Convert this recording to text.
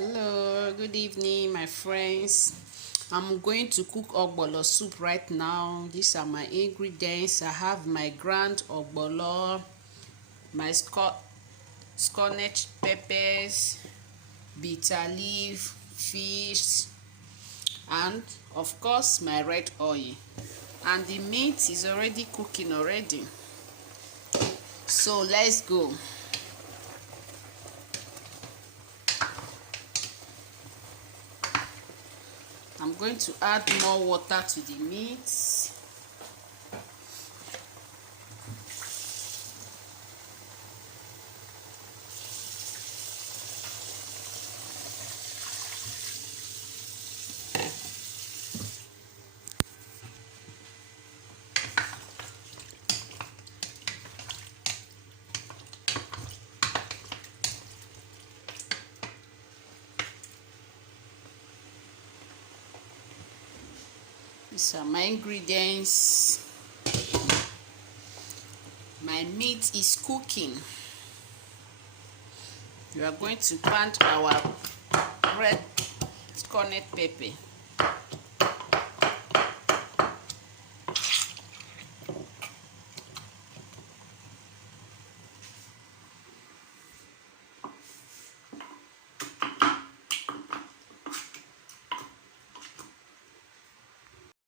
Hello, good evening, my friends. I'm going to cook ogbono soup right now. These are my ingredients. I have my ground ogbono, my scorched peppers, bitterleave, fish, and of course my red oil. And the meat is already cooking already. So let's go. I'm going to add more water to the meat. These are my ingredients. My meat is cooking. We are going to plant our red scorched pepper.